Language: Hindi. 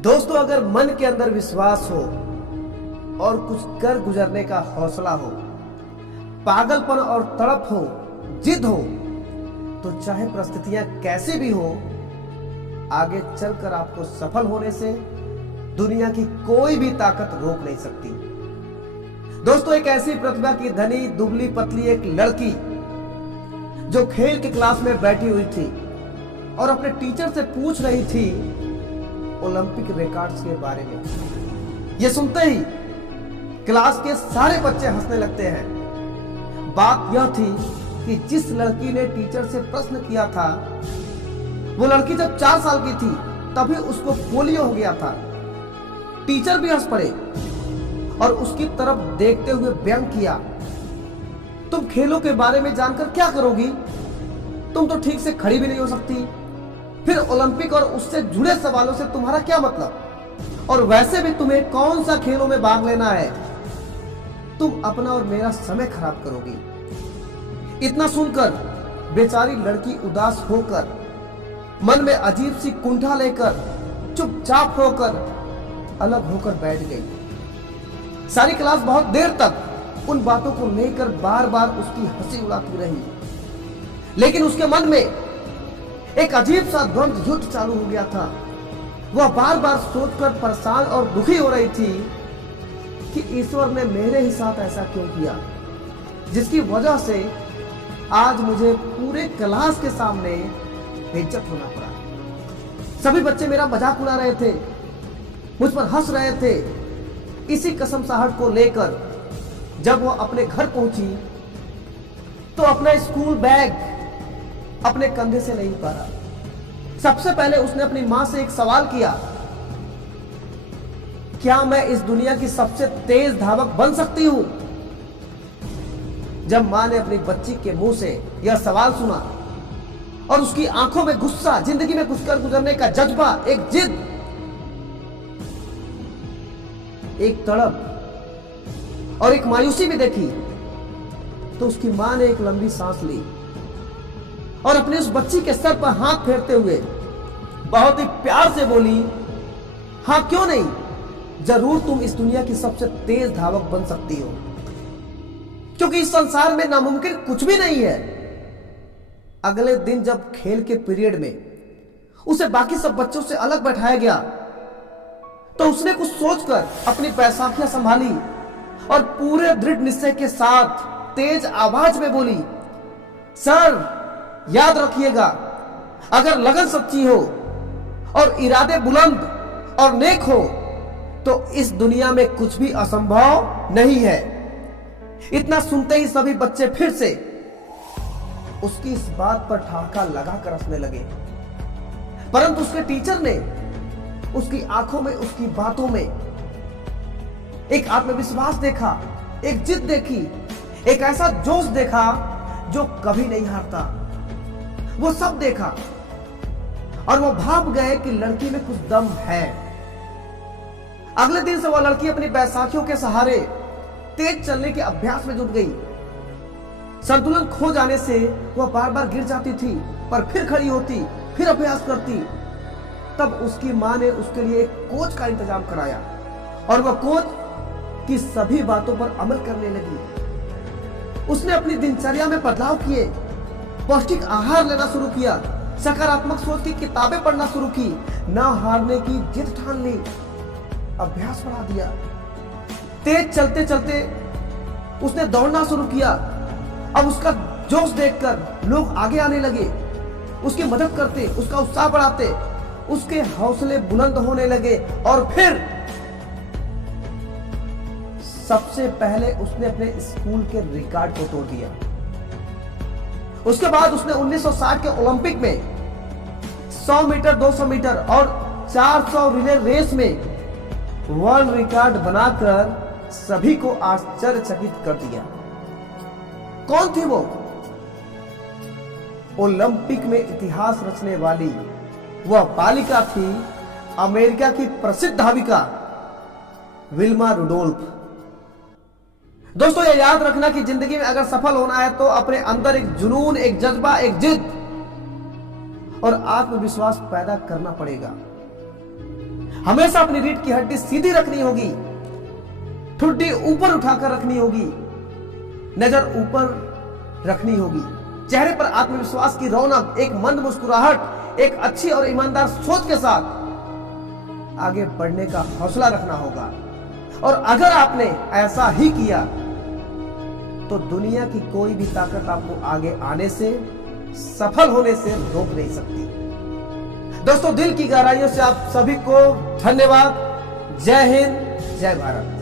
दोस्तों, अगर मन के अंदर विश्वास हो और कुछ कर गुजरने का हौसला हो, पागलपन और तड़प हो, जिद हो, तो चाहे परिस्थितियां कैसी भी हो, आगे चलकर आपको सफल होने से दुनिया की कोई भी ताकत रोक नहीं सकती। दोस्तों, एक ऐसी प्रतिभा की धनी दुबली पतली एक लड़की जो खेल के क्लास में बैठी हुई थी और अपने टीचर से पूछ रही थी ओलंपिक रिकॉर्ड्स के बारे में। यह सुनते ही क्लास के सारे बच्चे हंसने लगते हैं। बात यह थी कि जिस लड़की ने टीचर से प्रश्न किया था, वो लड़की जब 4 साल की थी तभी उसको पोलियो हो गया था। टीचर भी हंस पड़े और उसकी तरफ देखते हुए व्यंग किया, तुम खेलों के बारे में जानकर क्या करोगी? तुम तो ठीक से खड़ी भी नहीं हो सकती, फिर ओलंपिक और उससे जुड़े सवालों से तुम्हारा क्या मतलब? और वैसे भी तुम्हें कौन सा खेलों में भाग लेना है? तुम अपना और मेरा समय खराब करोगी। इतना सुनकर बेचारी लड़की उदास होकर, मन में अजीब सी कुंठा लेकर, चुपचाप होकर अलग होकर बैठ गई। सारी क्लास बहुत देर तक उन बातों को लेकर बार बार उसकी हंसी उड़ाती रही, लेकिन उसके मन में एक अजीब सा द्वंद्व युद्ध चालू हो गया था। वह बार बार सोचकर परेशान और दुखी हो रही थी कि ईश्वर ने मेरे ही साथ ऐसा क्यों किया, जिसकी वजह से आज मुझे पूरे क्लास के सामने बेइज्जत होना पड़ा। सभी बच्चे मेरा मजाक उड़ा रहे थे, मुझ पर हंस रहे थे। इसी कसमसाहट को लेकर जब वह अपने घर पहुंची तो अपना स्कूल बैग अपने कंधे से नहीं उतारा। सबसे पहले उसने अपनी मां से एक सवाल किया, क्या मैं इस दुनिया की सबसे तेज धावक बन सकती हूं? जब मां ने अपनी बच्ची के मुंह से यह सवाल सुना और उसकी आंखों में गुस्सा, जिंदगी में कुछ कर गुजरने का जज्बा, एक जिद, एक तड़प और एक मायूसी भी देखी, तो उसकी मां ने एक लंबी सांस ली और अपने उस बच्ची के सर पर हाथ फेरते हुए बहुत ही प्यार से बोली, हां क्यों नहीं, जरूर तुम इस दुनिया की सबसे तेज धावक बन सकती हो, क्योंकि इस संसार में नामुमकिन कुछ भी नहीं है। अगले दिन जब खेल के पीरियड में उसे बाकी सब बच्चों से अलग बैठाया गया तो उसने कुछ सोचकर अपनी बैसाखियां संभाली और पूरे दृढ़ निश्चय के साथ तेज आवाज में बोली, सर याद रखिएगा, अगर लगन सच्ची हो और इरादे बुलंद और नेक हो तो इस दुनिया में कुछ भी असंभव नहीं है। इतना सुनते ही सभी बच्चे फिर से उसकी इस बात पर ठहाका लगाकर हंसने लगे, परंतु उसके टीचर ने उसकी आंखों में, उसकी बातों में एक आत्मविश्वास देखा, एक जिद देखी, एक ऐसा जोश देखा जो कभी नहीं हारता। वो सब देखा और वो भाप गए कि लड़की में कुछ दम है। अगले दिन से वह लड़की अपनी बैसाखियों के सहारे तेज चलने के अभ्यास में जुट गई। संतुलन खो जाने से वह बार बार गिर जाती थी, पर फिर खड़ी होती, फिर अभ्यास करती। तब उसकी मां ने उसके लिए एक कोच का इंतजाम कराया और वह कोच की सभी बातों पर अमल करने लगी। उसने अपनी दिनचर्या में बदलाव किए, पौष्टिक आहार लेना शुरू किया, सकारात्मक सोच की किताबें पढ़ना शुरू की, ना हारने की जिद ठान ली, अभ्यास बढ़ा दिया। तेज चलते चलते उसने दौड़ना शुरू किया। अब उसका जोश देखकर लोग आगे आने लगे, उसकी मदद करते, उसका उत्साह बढ़ाते, उसके हौसले बुलंद होने लगे और फिर सबसे पहले उसने अपने स्कूल के रिकॉर्ड को तोड़ दिया। उसके बाद उसने 1960 के ओलंपिक में 100 मीटर, 200 मीटर और 400 रिले रेस में वर्ल्ड रिकॉर्ड बनाकर सभी को आश्चर्यचकित कर दिया। कौन थी वो? ओलंपिक में इतिहास रचने वाली वह बालिका थी अमेरिका की प्रसिद्ध धाविका विल्मा रुडोल्फ। दोस्तों, ये याद रखना कि जिंदगी में अगर सफल होना है तो अपने अंदर एक जुनून, एक जज्बा, एक जिद और आत्मविश्वास पैदा करना पड़ेगा। हमेशा अपनी रीढ़ की हड्डी सीधी रखनी होगी, ठुड्डी ऊपर उठाकर रखनी होगी, नजर ऊपर रखनी होगी, चेहरे पर आत्मविश्वास की रौनक, एक मंद मुस्कुराहट, एक अच्छी और ईमानदार सोच के साथ आगे बढ़ने का हौसला रखना होगा। और अगर आपने ऐसा ही किया तो दुनिया की कोई भी ताकत आपको आगे आने से, सफल होने से रोक नहीं सकती। दोस्तों, दिल की गहराइयों से आप सभी को धन्यवाद। जय हिंद, जय भारत।